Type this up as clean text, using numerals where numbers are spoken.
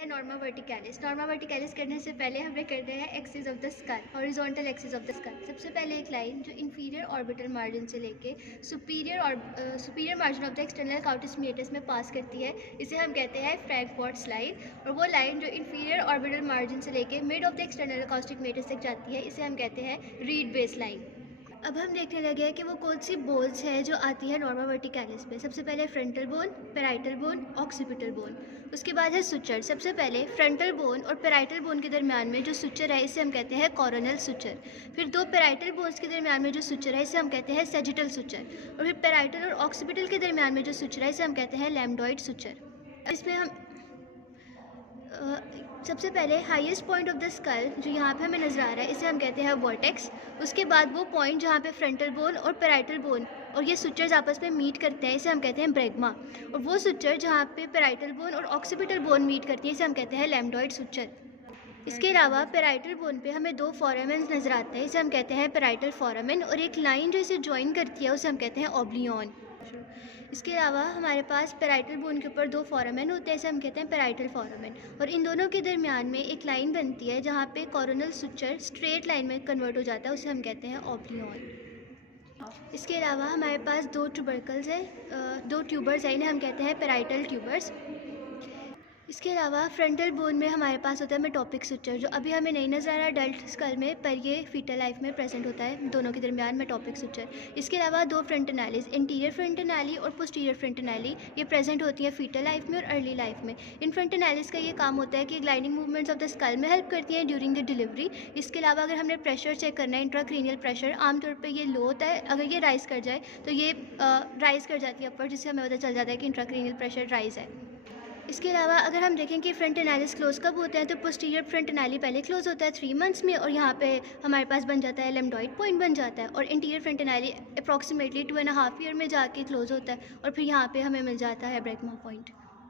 Norma वर्टिकैलिस। Norma वर्टिकैलिस करने से पहले हमें करना है axis of the skull, horizontal axis of the skull. सबसे पहले एक लाइन जो इंफीरियर ऑर्बिटल मार्जिन से लेके superior margin of the external acoustic meatus में पास करती है, इसे हम कहते हैं फ्रैंकफर्ट लाइन। और वो लाइन जो इंफीरियर ऑर्बिटल मार्जिन से लेके mid of the external acoustic meatus तक जाती है, इसे हम कहते हैं रीड बेस लाइन। अब हम देखने लगे हैं कि वो कौन सी बोन्स है जो आती है नॉर्मा वर्टिकैलिस पे। सबसे पहले frontal bone, parietal bone, occipital bone. उसके बाद है सुचर। सबसे पहले फ्रंटल बोन और पैराइटल बोन के दरमियान में जो सुचर है, इसे हम कहते हैं कॉरोनल सुचर। फिर दो पैराइटल बोन्स के दरमियान में जो सुचर है, इसे हम कहते हैं सेजिटल सुचर। और फिर पैराइटल और ऑक्सीपिटल के दरमियान में जो सुचर है, इसे हम कहते हैं लैम्डॉइड सुचर। इसमें हम सबसे पहले highest point of the skull जो यहाँ पे हमें नज़र आ रहा है, इसे हम कहते हैं वर्टेक्स। उसके बाद वो पॉइंट जहाँ पे फ्रंटल बोन और पैराइटल बोन और ये सुचर्स आपस में मीट करते हैं, इसे हम कहते हैं ब्रैगमा। और वो सुचर जहाँ पे पैराइटल बोन और ऑक्सीपिटल बोन मीट करती है, इसे हम कहते हैं लैम्डॉइड सुचर। इसके अलावा पैराइटल बोन पे हमें दो फोरामेन्स नज़र आते हैं, इसे हम कहते हैं पैराइटल फोरामेन। और एक लाइन जो इसे ज्वाइन करती है, उसे हम कहते हैं ओब्लियन। इसके अलावा हमारे पास पैराइटल बोन के ऊपर दो फोरामेन होते हैं, इसे हम कहते हैं पैराइटल फोरामेन। और इन दोनों के दरमियान में एक लाइन बनती है जहाँ पे कॉरोनल सुचर स्ट्रेट लाइन में कन्वर्ट हो जाता है, उसे हम कहते हैं ओब्लियन। इसके अलावा हमारे पास दो ट्यूबरकल्स हैं, दो ट्यूबर्स हैं, इन्हें हम कहते हैं पैराइटल ट्यूबर्स। इसके अलावा फ्रंटल बोन में हमारे पास होता है मेटोपिक सुचर, जो अभी हमें नहीं नज़र आ रहा अडल्ट स्कल में, पर ये फीटल लाइफ में प्रेजेंट होता है दोनों के दरमियान मेटोपिक सुचर। इसके अलावा दो फ्रंटनालीज, इंटीरियर फ्रंटनाली और पोस्टीरियर फ्रंटनाली, ये प्रेजेंट होती है फीटल लाइफ में और अर्ली लाइफ में। इन फ्रंटनालीज का ये काम होता है कि gliding movements of the skull में हेल्प करती हैं ड्यूरिंग द डिलीवरी। इसके अलावा अगर हमने प्रेशर चेक करना है, इंट्राक्रीनियल प्रेशर, आमतौर पर ये लो होता है, अगर ये राइज़ कर जाए तो ये राइज़ कर जाती है अपर, जिससे हमें पता चल जाता है कि इंट्राक्रीनियल प्रेशर राइज़ है। इसके अलावा अगर हम देखें कि फ्रंट एनालिस क्लोज कब होते हैं, तो पोस्टीरियर फ्रंट एनाली पहले क्लोज होता है 3 मंथ्स में, और यहाँ पे हमारे पास बन जाता है लैम्डॉइड पॉइंट बन जाता है। और इंटीरियर फ्रंट एनाली अप्रॉक्सीमेटली 2.5 ईयर में जाके क्लोज होता है, और फिर यहाँ पे हमें मिल जाता है ब्रैगमा पॉइंट।